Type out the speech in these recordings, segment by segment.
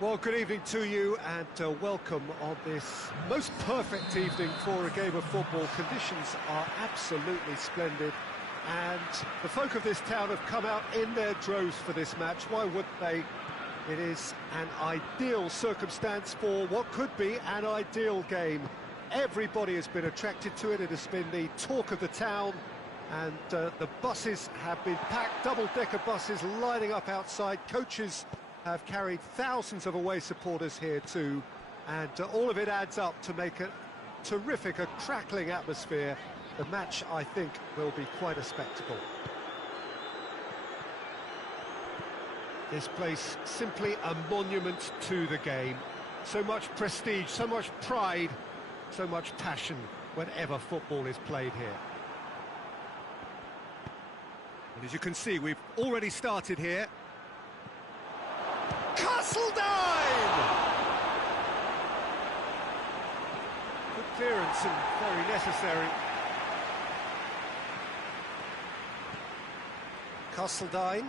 Well, good evening to you and welcome on this most perfect evening for a game of football. Conditions are absolutely splendid and the folk of this town have come out in their droves for this match. Why wouldn't they? It is an ideal circumstance for what could be an ideal game. Everybody has been attracted to it. It has been the talk of the town and the buses have been packed, double-decker buses lining up outside. Coaches have carried thousands of away supporters here too, and all of it adds up to make a terrific, a crackling atmosphere. The match, I think, will be quite a spectacle. This place simply a monument to the game. So much prestige, so much pride, so much passion whenever football is played here. And as you can see, we've already started here. Castledine! Good clearance and very necessary. Castledine.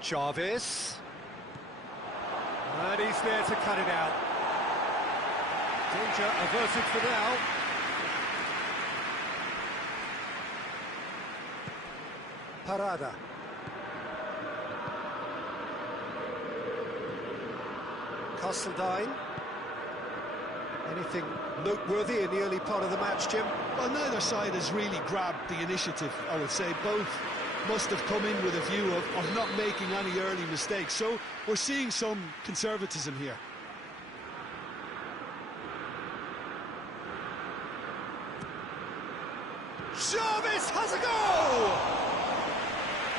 Jarvis. And he's there to cut it out. Danger averted for now. Parada. Castledine. Anything noteworthy in the early part of the match, Jim? Well, neither side has really grabbed the initiative, I would say. Both must have come in with a view of not making any early mistakes. So we're seeing some conservatism here. Jarvis has a goal!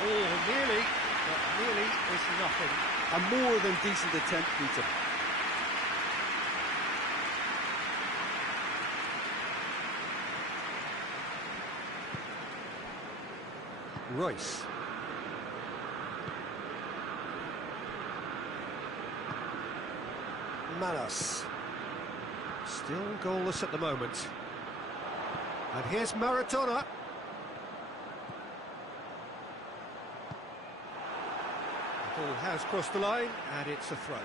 Oh, nearly, but nearly is nothing. A more than decent attempt, Peter. Royce. Manos. Still goalless at the moment. And here's Maradona. The ball has crossed the line, and it's a throw.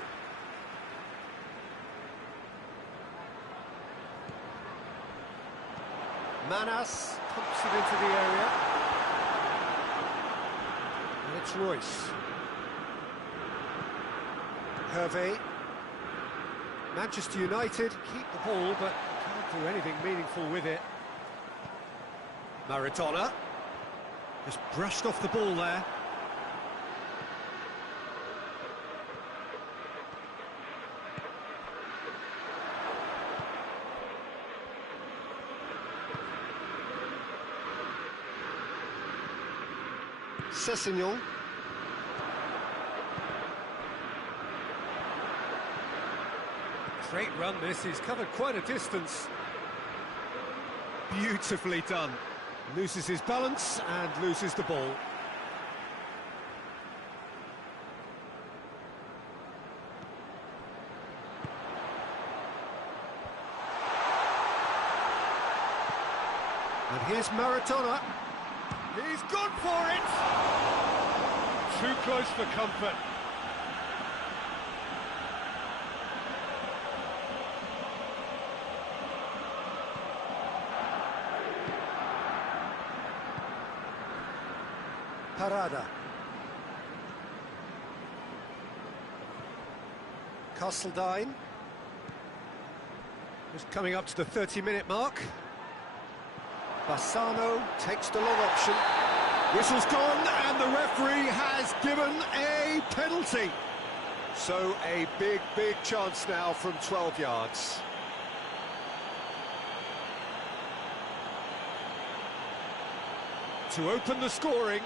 Manas pumps it into the area. And it's Royce. Hervé. Manchester United keep the ball, but can't do anything meaningful with it. Maradona just brushed off the ball there. Sessignon. Great run this, he's covered quite a distance. Beautifully done. Loses his balance and loses the ball. And here's Maradona. He's gone for it! Too close for comfort. Parada. Castledine. Just coming up to the 30-minute mark. Bassano takes the long option. Whistle's gone and the referee has given a penalty. So a big chance now from 12 yards. To open the scoring.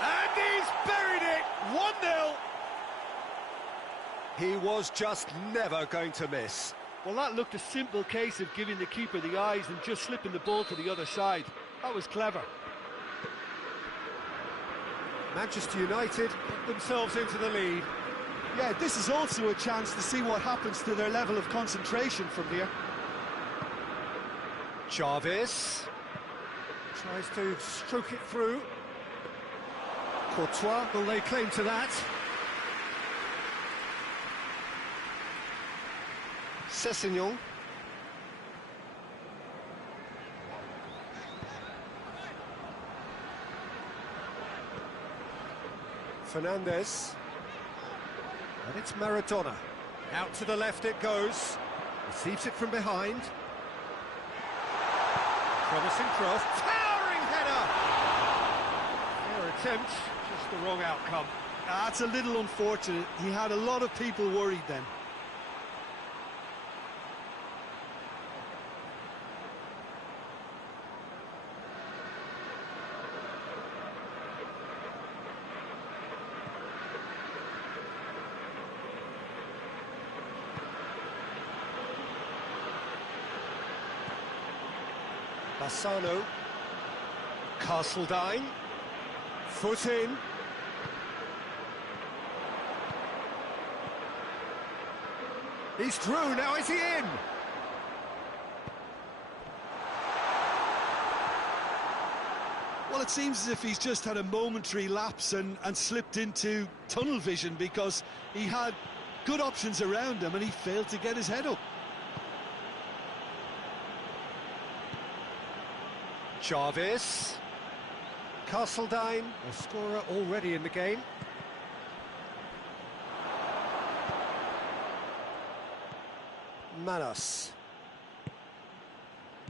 And he's buried it! 1-0. He was just never going to miss. Well, that looked a simple case of giving the keeper the eyes and just slipping the ball to the other side. That was clever. Manchester United put themselves into the lead. Yeah, this is also a chance to see what happens to their level of concentration from here. Jarvis. Tries to stroke it through. Courtois will lay claim to that. Sessegnon. Fernandez. And it's Maradona. Out to the left it goes. Receives it from behind. Promising cross. Towering header! Fair attempt, just the wrong outcome. That's a little unfortunate. He had a lot of people worried then. Bassano. Castledine. Foot in. He's through, now is he in? Well, it seems as if he's just had a momentary lapse and slipped into tunnel vision, because he had good options around him and he failed to get his head up. Jarvis. Castledine, a scorer already in the game. Manos.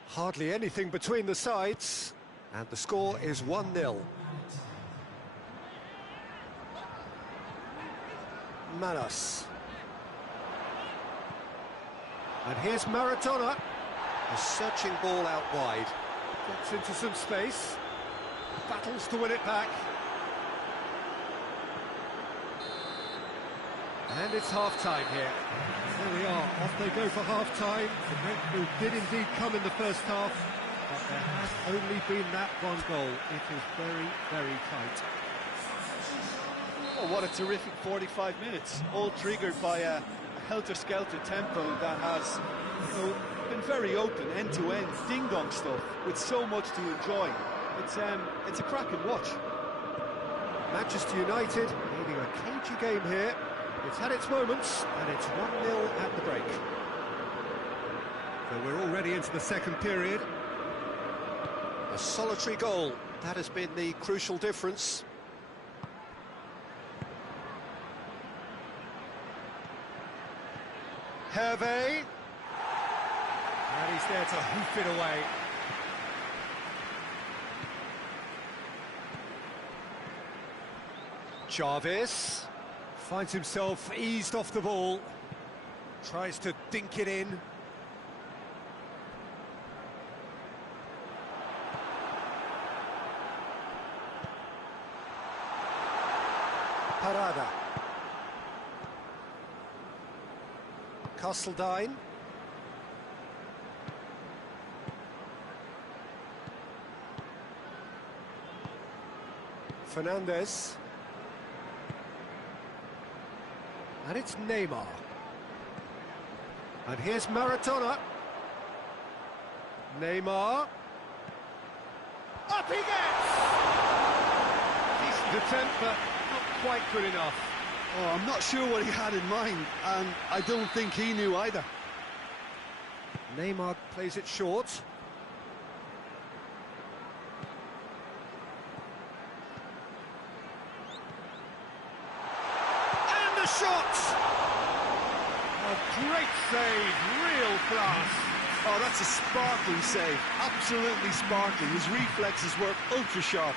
Hardly anything between the sides, and the score is 1-0. Manos. And here's Maradona. A searching ball out wide. Gets into some space. Battles to win it back. And it's half-time here. There we are, off they go for half-time. The breakthrough did indeed come in the first half, but there has only been that one goal. It is very, very tight. Oh, what a terrific 45 minutes, all triggered by a helter-skelter tempo that has, been very open, end-to-end, ding-dong stuff, with so much to enjoy. It's a cracking watch. Manchester United leading a cagey game here. It's had its moments, and it's 1-0 at the break. So we're already into the second period. A solitary goal, that has been the crucial difference. Hervé. And he's there to hoof it away. Jarvis finds himself eased off the ball, tries to dink it in. Parada. Castledine. Fernandez. And it's Neymar. And here's Maradona. Neymar. Up he gets! Decent attempt, but not quite good enough. Oh, I'm not sure what he had in mind, and I don't think he knew either. Neymar plays it short. And the shot! A great save, real class. Oh, that's a sparkling save, absolutely sparkling. His reflexes were ultra sharp.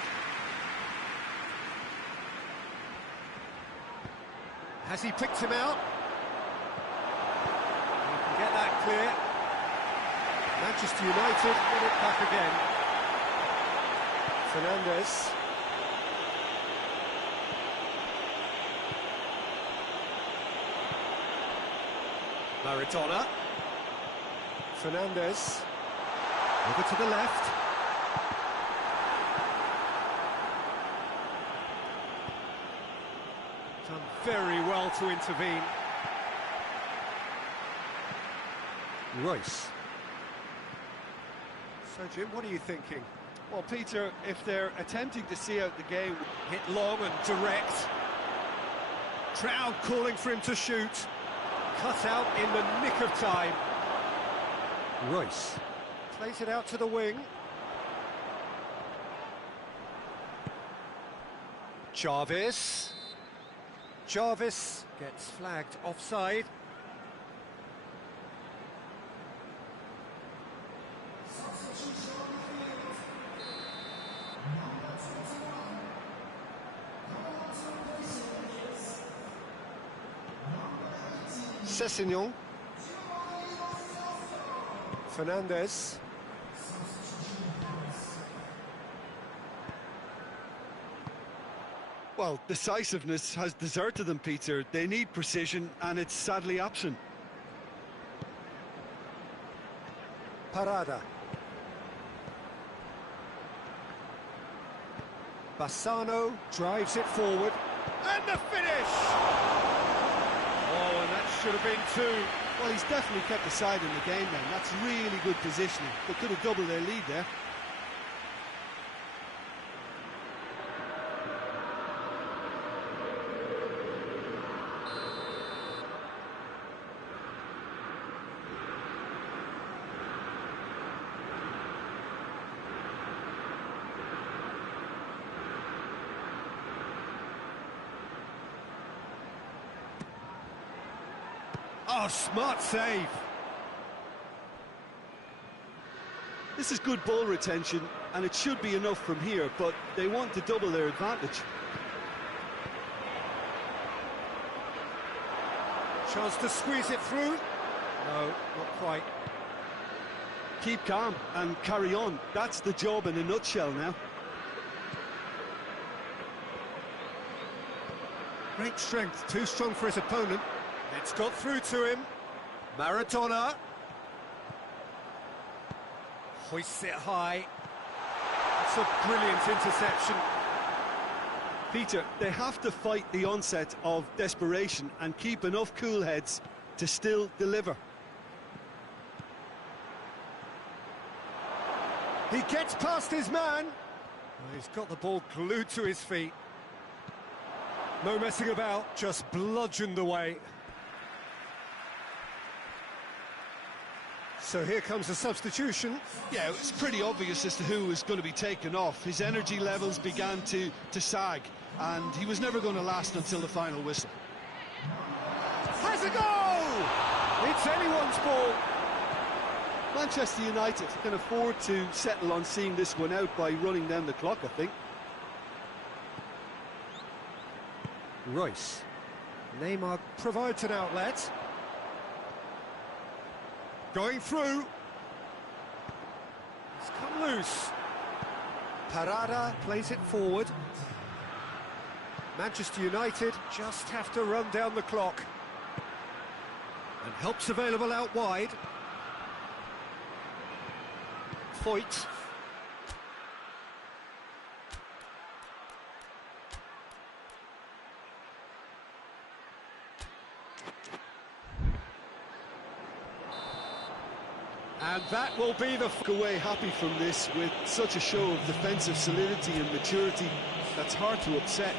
Has he picked him out? He can get that clear. Manchester United win it back again. Fernandez. Maradona. Fernandez. Over to the left. Done very well to intervene. Royce. So, Jim, what are you thinking? Well, Peter, if they're attempting to see out the game... Hit long and direct. Crowd calling for him to shoot. Cut out in the nick of time. Royce plays it out to the wing. Jarvis gets flagged offside. Sessignon. Fernandez. Well, decisiveness has deserted them, Peter. They need precision, and it's sadly absent. Parada. Bassano drives it forward. And the finish! Oh, and that should have been two. Well, he's definitely kept the side in the game then. That's really good positioning. They could have doubled their lead there. Oh, smart save. This is good ball retention, and it should be enough from here, but they want to double their advantage. Chance to squeeze it through. No, not quite. Keep calm and carry on. That's the job in a nutshell now. Great strength, too strong for his opponent. It's got through to him. Maradona. Hoists it high. It's a brilliant interception. Peter, they have to fight the onset of desperation and keep enough cool heads to still deliver. He gets past his man. He's got the ball glued to his feet. No messing about, just bludgeoned away. So here comes a substitution. Yeah, it's pretty obvious as to who was going to be taken off. His energy levels began to sag, and he was never going to last until the final whistle. Has a goal! It's anyone's ball. Manchester United can afford to settle on seeing this one out by running down the clock, I think. Royce. Neymar provides an outlet. Going through. It's come loose. Parada plays it forward. Manchester United just have to run down the clock. And help's available out wide. Foyt. And that will be the... Away happy from this with such a show of defensive solidity and maturity that's hard to upset.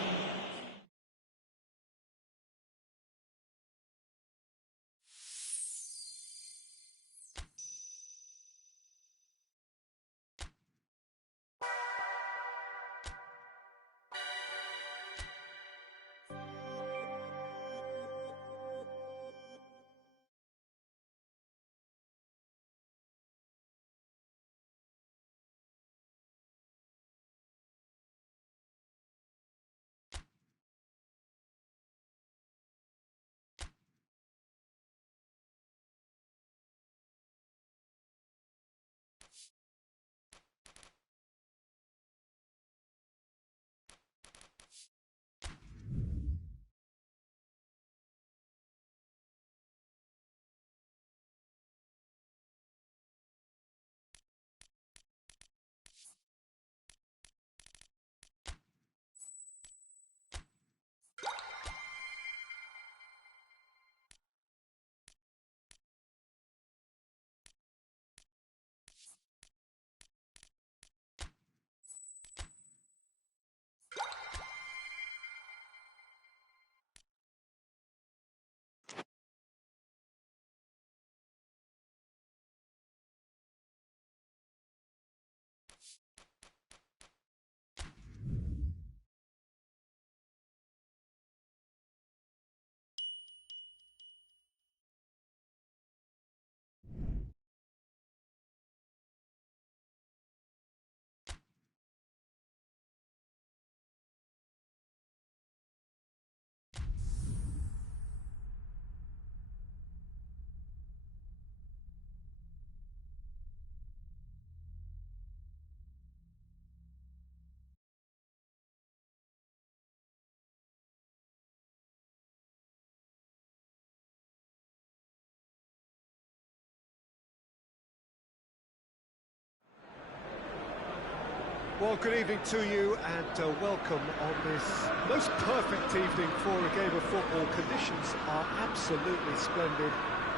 Well, good evening to you and welcome on this most perfect evening for a game of football. Conditions are absolutely splendid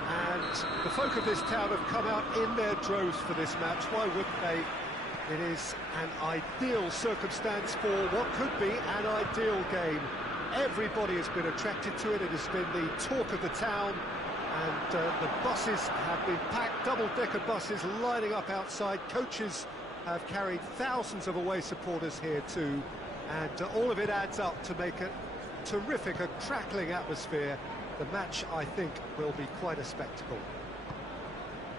and the folk of this town have come out in their droves for this match. Why wouldn't they? It is an ideal circumstance for what could be an ideal game. Everybody has been attracted to it. It has been the talk of the town, and the buses have been packed, double-decker buses lining up outside. Coaches have carried thousands of away supporters here too, and all of it adds up to make a terrific, a crackling atmosphere. The match, I think, will be quite a spectacle.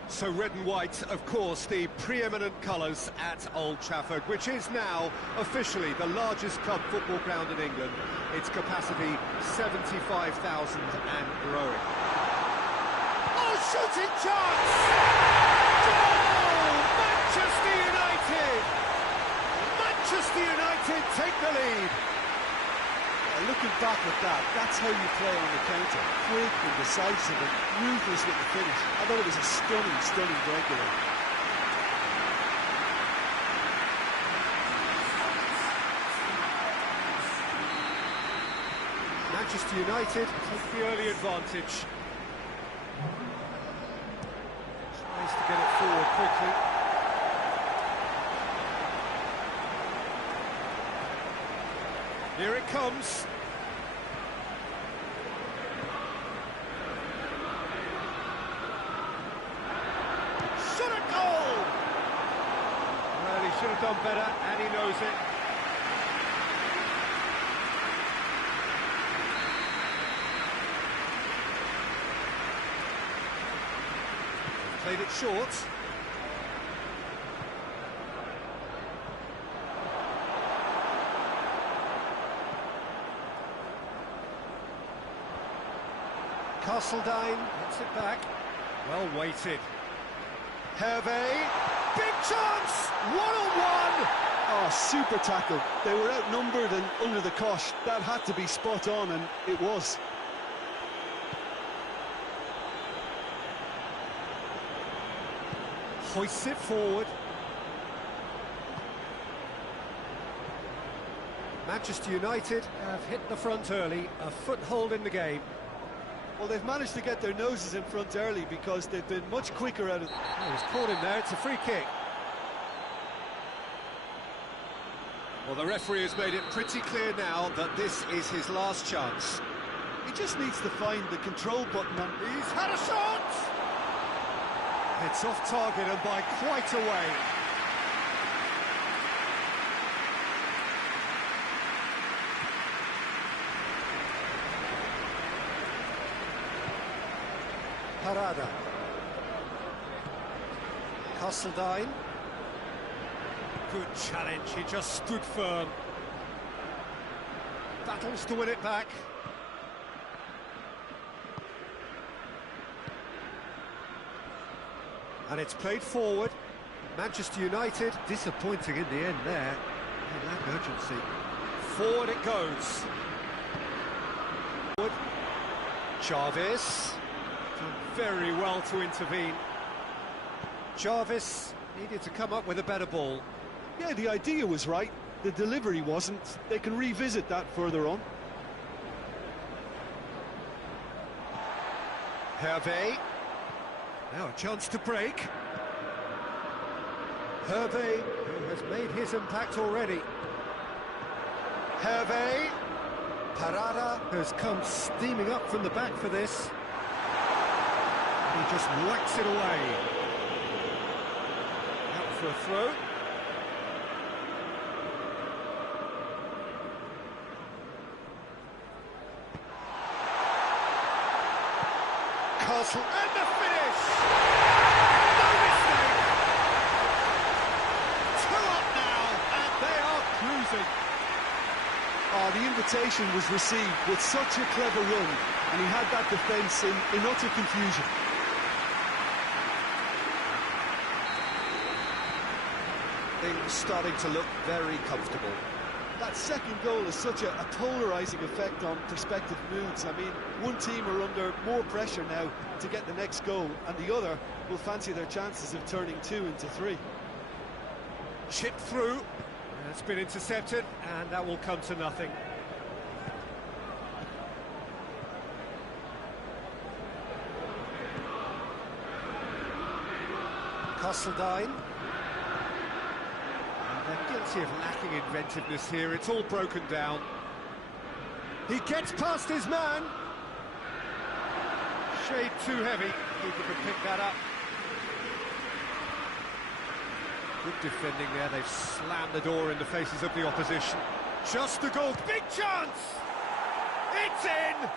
So red and white, of course, the preeminent colours at Old Trafford, which is now officially the largest club football ground in England. Its capacity 75,000 and growing. Oh, shooting chance! Goal! Manchester United! Manchester United take the lead. Looking back at that, that's how you play on the counter. Quick and decisive and ruthless with the finish. I thought it was a stunning, stunning breakaway. Manchester United take the early advantage. Tries to get it forward quickly. Here it comes. Shot a goal! Well, he should have done better, and he knows it. Played it short. Castledine gets it back. Well weighted. Hervé, big chance! One-on-one! Oh, super tackle. They were outnumbered and under the cosh. That had to be spot on, and it was. Hoists it forward. Manchester United have hit the front early, a foothold in the game. Well, they've managed to get their noses in front early because they've been much quicker out of... Oh, he's caught him there, it's a free kick. Well, the referee has made it pretty clear now that this is his last chance. He just needs to find the control button and... He's had a shot! It's off target and by quite a way. Parada. Castledine. Good challenge, he just stood firm. Battles to win it back. And it's played forward. Manchester United disappointing in the end there. And that urgency. Forward it goes. Forward. Jarvis. Done very well to intervene. Jarvis needed to come up with a better ball. Yeah, the idea was right. The delivery wasn't. They can revisit that further on. Hervé. Now a chance to break. Hervé, who has made his impact already. Hervé. Parada has come steaming up from the back for this. And he just whacks it away. Out for a throw. Castle and the finish! No mistake! 2 up now, and they are cruising. Oh, the invitation was received with such a clever run, and he had that defence in utter confusion. Things starting to look very comfortable. That second goal has such a polarising effect on prospective moods. I mean, one team are under more pressure now to get the next goal, and the other will fancy their chances of turning 2 into 3. Chip through, It's been intercepted, and that will come to nothing. Castledine. They're guilty of lacking inventiveness here. It's all broken down. He gets past his man. Shade too heavy. Keeper can pick that up. Good defending there. They've slammed the door in the faces of the opposition. Just a goal. Big chance! It's in!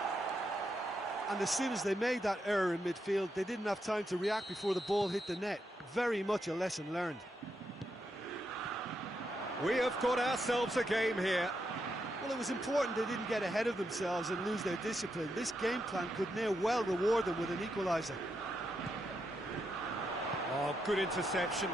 And as soon as they made that error in midfield, they didn't have time to react before the ball hit the net. Very much a lesson learned. We have got ourselves a game here. Well, it was important they didn't get ahead of themselves and lose their discipline. This game plan could near well reward them with an equaliser. Oh, good interception.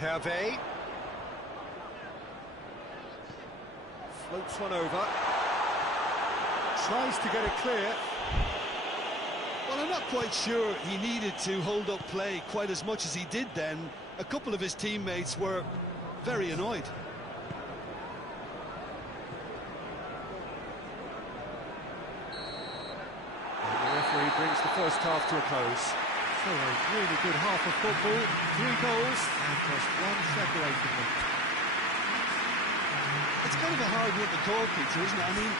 Hervé floats one over, tries to get it clear. Well, I'm not quite sure he needed to hold up play quite as much as he did then. A couple of his teammates were very annoyed. And the referee brings the first half to a close. So a really good half of football, 3 goals and just one separating them. It's kind of a hard one to call, Peter, isn't it? I mean,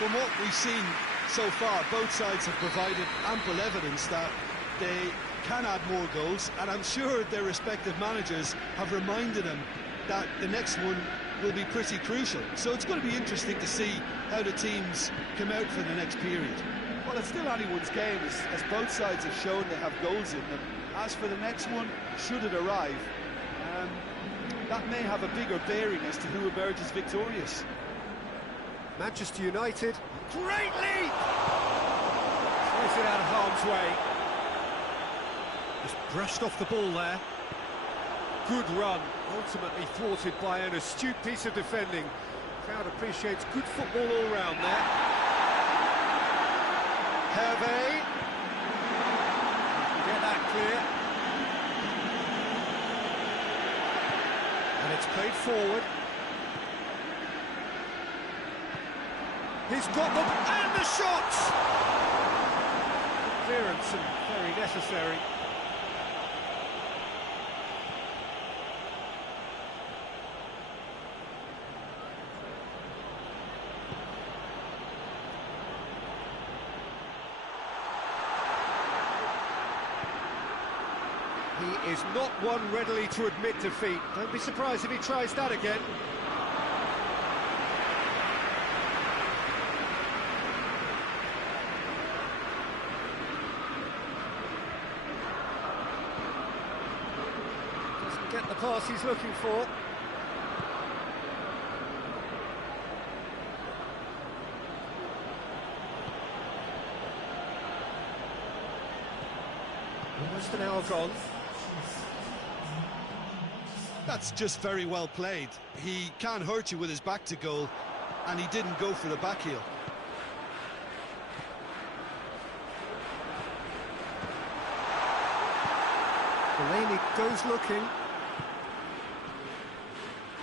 from what we've seen so far, both sides have provided ample evidence that they can add more goals, and I'm sure their respective managers have reminded them that the next one will be pretty crucial. So it's going to be interesting to see how the teams come out for the next period. Well, it's still anyone's game, as both sides have shown they have goals in them. As for the next one, should it arrive, that may have a bigger bearing as to who emerges victorious. Manchester United, great lead! Tries it out of harm's way. Just brushed off the ball there. Good run, ultimately thwarted by an astute piece of defending. Crowd appreciates good football all round there. Hervé, get that clear, and it's played forward. He's got them, and the shot! Clearance and very necessary. He is not one readily to admit defeat. Don't be surprised if he tries that again. Doesn't get the pass he's looking for. Almost an hour gone. That's just very well played. He can't hurt you with his back to goal, and he didn't go for the back heel. Delaney goes looking.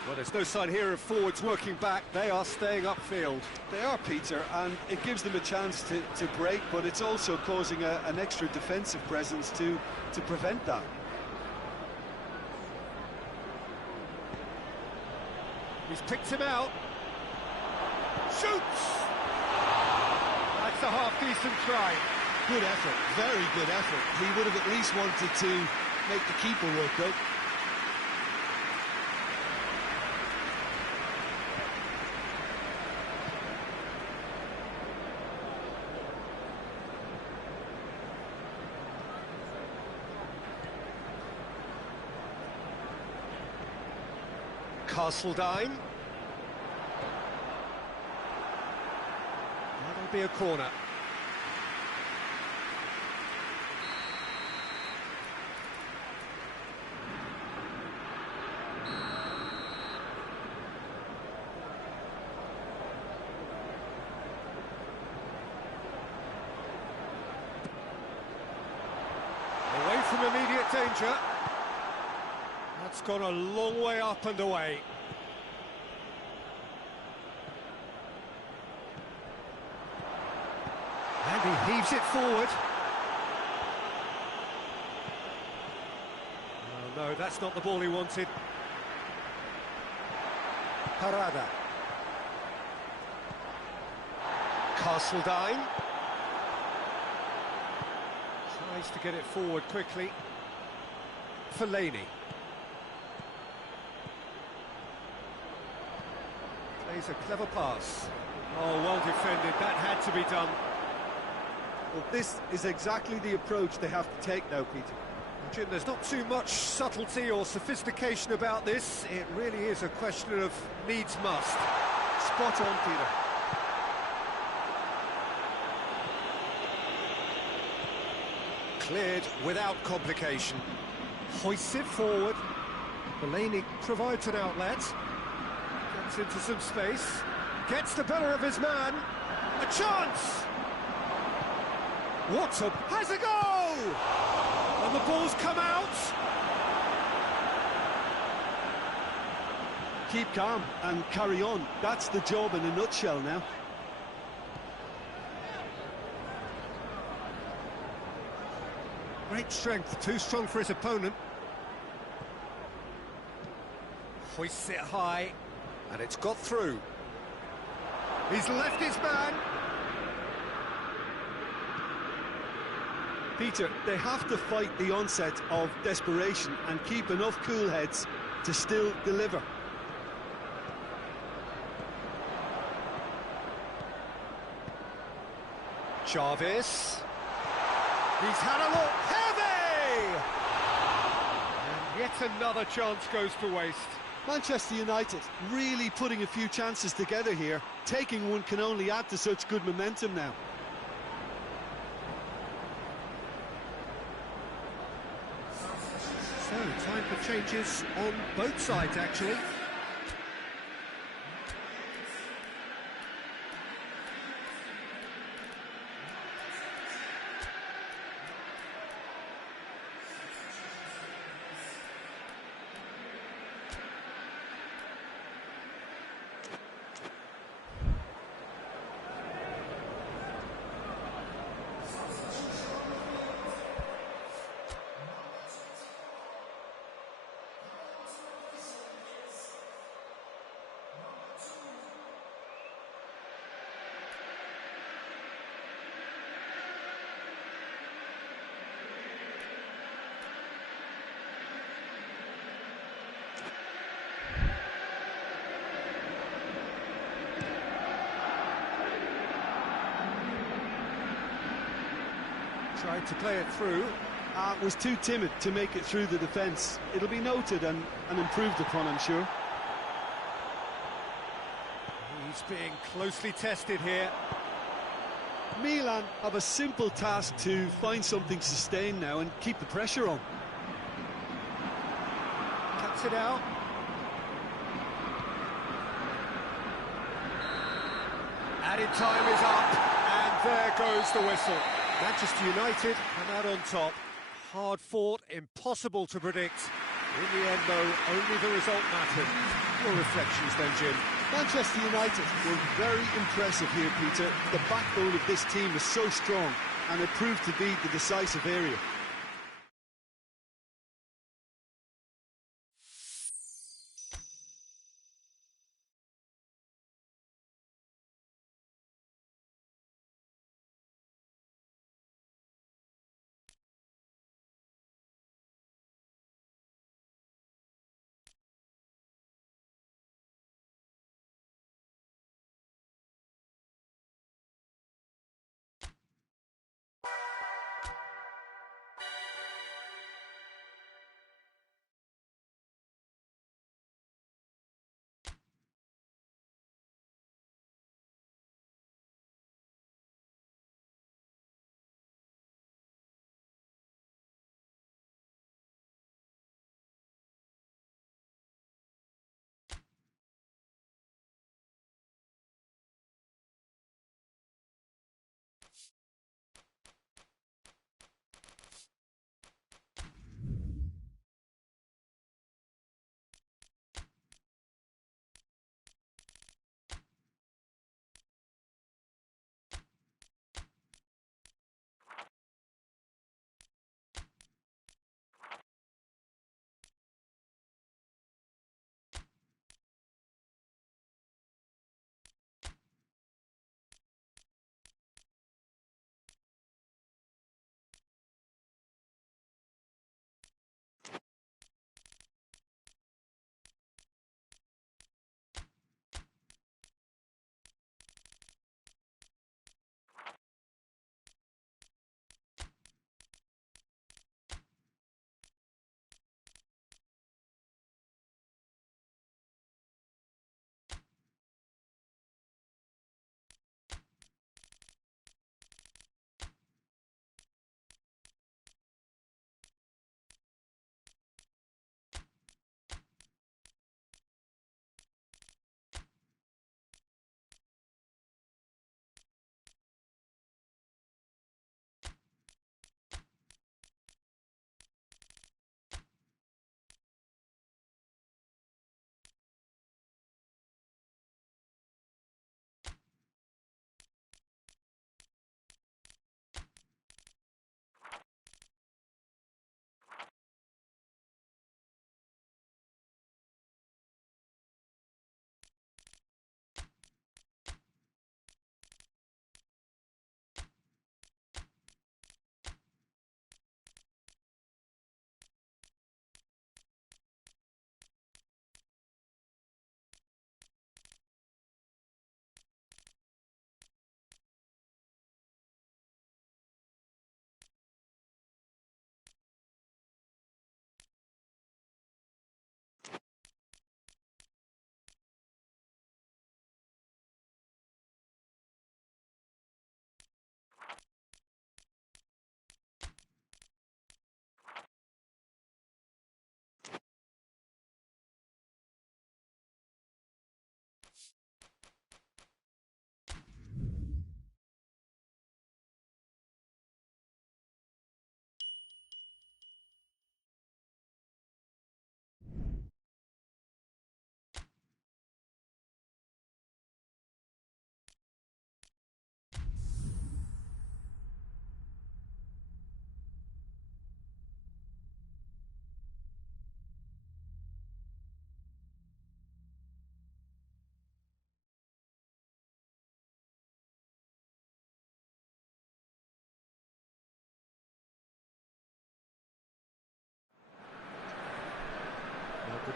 Well, there's no sign here of forwards working back. They are staying upfield. They are, Peter, and it gives them a chance to break, but it's also causing an extra defensive presence to prevent that. He's picked him out. Shoots! That's a half-decent try. Good effort, very good effort. He would have at least wanted to make the keeper work, though. Castledine. That'll be a corner. some immediate danger. That's gone a long way up and away. And he heaves it forward. Oh, no, that's not the ball he wanted. Parada. Castledine. Tries to get it forward quickly. Fellaini. Plays a clever pass. Oh, well defended. That had to be done. Well, this is exactly the approach they have to take now, Peter. Jim, there's not too much subtlety or sophistication about this. It really is a question of needs must. Spot on, Peter. Cleared without complication. Hoists it forward. Fellaini provides an outlet. Gets into some space. Gets the better of his man. A chance! What a... has a go! And the ball's come out. Keep calm and carry on. That's the job in a nutshell now. Great strength, too strong for his opponent. Hoists it high, and it's got through. He's left his man. Peter, they have to fight the onset of desperation and keep enough cool heads to still deliver. Jarvis. He's had a look. Heavy! And yet another chance goes to waste. Manchester United really putting a few chances together here. Taking one can only add to such good momentum now. So, time for changes on both sides, actually. Tried to play it through. Was too timid to make it through the defence. It'll be noted and improved upon, I'm sure. He's being closely tested here. Milan have a simple task to find something sustained now and keep the pressure on. Cuts it out. Added time is up, and there goes the whistle. Manchester United come out on top. Hard fought, impossible to predict. In the end, though, only the result mattered. Your reflections then, Jim? Manchester United were very impressive here, Peter. The backbone of this team is so strong, and it proved to be the decisive area.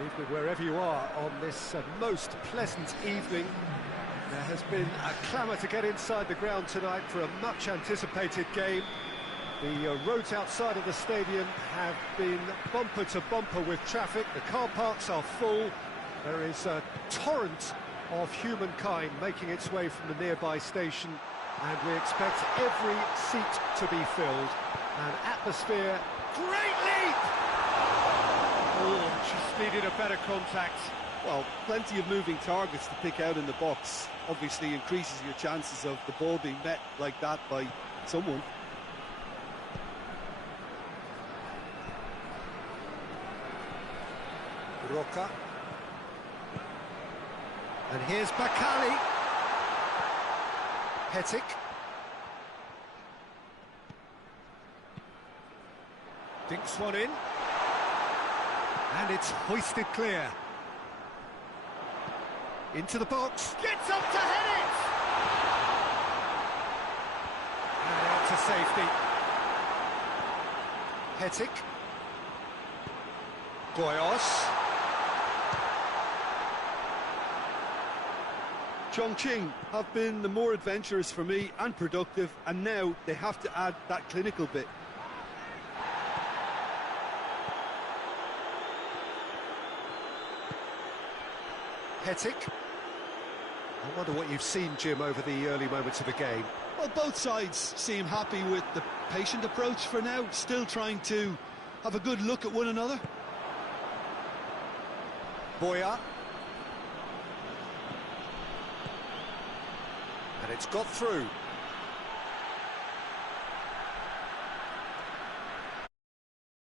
Evening, wherever you are on this most pleasant evening. There has been a clamour to get inside the ground tonight for a much-anticipated game. The roads outside of the stadium have been bumper to bumper with traffic. The car parks are full. There is a torrent of humankind making its way from the nearby station, and we expect every seat to be filled. An atmosphere. Great leap! Oh, just needed a better contact. Well, plenty of moving targets to pick out in the box. Obviously increases your chances of the ball being met like that by someone. Roca. And here's Bakali. Hetic. Dinks one in. And it's hoisted clear. Into the box. Gets up to head And out to safety. Hetic. Goyos. Chongqing have been the more adventurous for me and productive, and now they have to add that clinical bit. Hetic. I wonder what you've seen, Jim, over the early moments of the game. Well, both sides seem happy with the patient approach for now, still trying to have a good look at one another. Boya. And it's got through.